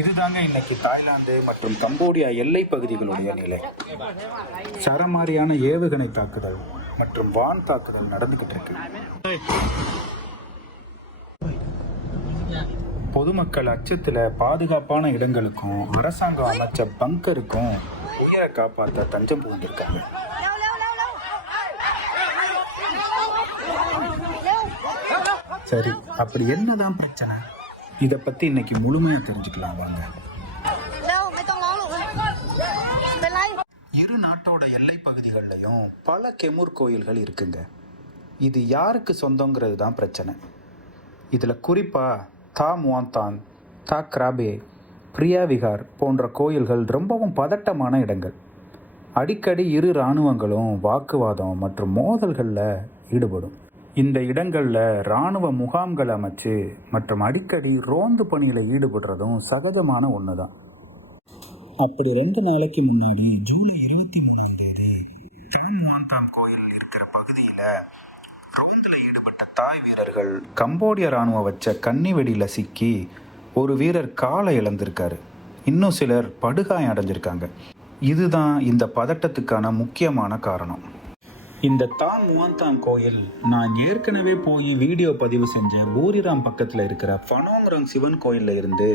இதுதாங்க இன்னைக்கு தாய்லாந்து மற்றும் கம்போடியா எல்லை பகுதிகளுடைய நிலை. சரமாரியான ஏவுகணை தாக்குதல் மற்றும் வான் தாக்குதல் நடந்துகிட்டு இருக்கு. பொதுமக்கள் அச்சத்துல பாதுகாப்பான இடங்களுக்கும் அரசாங்கம் அமைச்ச பங்கருக்கும் உயிரை காப்பாற்ற தஞ்சம் புகுந்திருக்காங்க. சரி அப்படி என்னதான் பிரச்சனை? இதை பற்றி இன்னைக்கு முழுமையாக தெரிஞ்சுக்கலாம் வாங்க. இரு நாட்டோட எல்லை பகுதிகள்லையும் பல கெமூர் கோயில்கள் இருக்குங்க. இது யாருக்கு சொந்தங்கிறது தான் பிரச்சனை. இதில் குறிப்பாக தா முவாந்தான் தா கிராபே பிரியா விகார் போன்ற கோயில்கள் ரொம்பவும் பதட்டமான இடங்கள். அடிக்கடி இரு இராணுவங்களும் வாக்குவாதம் மற்றும் மோதல்களில் ஈடுபடும். இந்த இடங்களில் இராணுவ முகாம்கள் அமைச்சு மற்றும் அடிக்கடி ரோந்து பணியில் ஈடுபடுறதும் சகஜமான ஒன்று தான் அப்படி ரெண்டு நாளைக்கு முன்னாடி ஜூலை இருபத்தி மூணாம் தேதி தான் மாந்தாம் கோயில் இருக்கிற பகுதியில் ரோந்தில் ஈடுபட்ட தாய் வீரர்கள் கம்போடிய ராணுவம் வச்ச கன்னி வெடியில சிக்கி ஒரு வீரர் காலை இழந்திருக்காரு. இன்னும் சிலர் படுகாயம் அடைஞ்சிருக்காங்க. இதுதான் இந்த பதட்டத்துக்கான முக்கியமான காரணம். இந்த தான் முவாந்தான் கோயில் நான் ஏற்கனவே போய் வீடியோ பதிவு செஞ்ச பூரிராம் பக்கத்தில் இருக்கிற ஃபனோங்ரங் சிவன் கோயில்ல இருந்து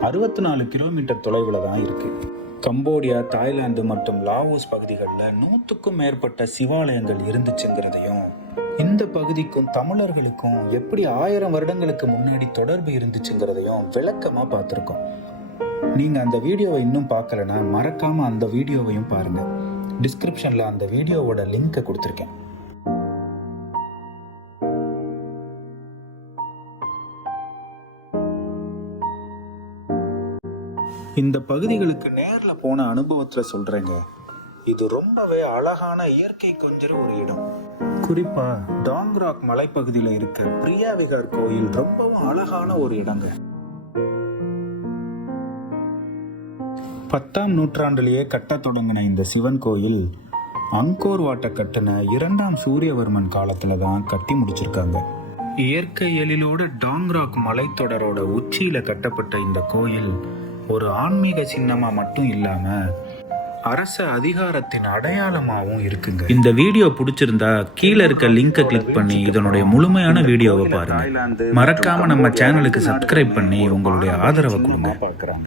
அறுபத்தி நாலு கிலோமீட்டர் தொலைவில் தான் இருக்குது கம்போடியா தாய்லாந்து மற்றும் லாவோஸ் பகுதிகளில் நூற்றுக்கும் மேற்பட்ட சிவாலயங்கள் இருந்துச்சுங்கிறதையும் இந்த பகுதிக்கும் தமிழர்களுக்கும் எப்படி ஆயிரம் வருடங்களுக்கு முன்னாடி தொடர்பு இருந்துச்சுங்கிறதையும் விளக்கமாக பார்த்துருக்கோம். நீங்கள் அந்த வீடியோவை இன்னும் பார்க்கலனா மறக்காமல் அந்த வீடியோவையும் பாருங்கள் டிஸ்கிரிப்ஷனில் அந்த வீடியோவோட லிங்கை கொடுத்துருக்கேன். இந்த பகுதிகளுக்கு நேரில் போன அனுபவத்தில் சொல்கிறேங்க இது ரொம்பவே அழகான இயற்கை கொஞ்சிற ஒரு இடம். குறிப்பாக டாங்ராக் மலைப்பகுதியில் இருக்க பிரியா விகார் கோயில் ரொம்பவும் அழகான ஒரு இடங்க. பத்தாம் நூற்றாண்டிலேயே கட்டத் தொடங்கின இந்த சிவன் கோயில் அங்கோர் வாட்டை கட்டின இரண்டாம் சூரியவர்மன் காலத்துல தான் கட்டி முடிச்சிருக்காங்க. இயற்கை எழிலோட டாங்ராக் மலைத்தொடரோட உச்சியில கட்டப்பட்ட இந்த கோயில் ஒரு ஆன்மீக சின்னமா மட்டும் இல்லாம அரச அதிகாரத்தின் அடையாளமாகவும் இருக்குங்க. இந்த வீடியோ பிடிச்சிருந்தா கீழே இருக்க லிங்கை கிளிக் பண்ணி இதனுடைய முழுமையான வீடியோவை பாருங்க. மறக்காம நம்ம சேனலுக்கு சப்ஸ்கிரைப் பண்ணி உங்களுடைய ஆதரவை கொடுங்க.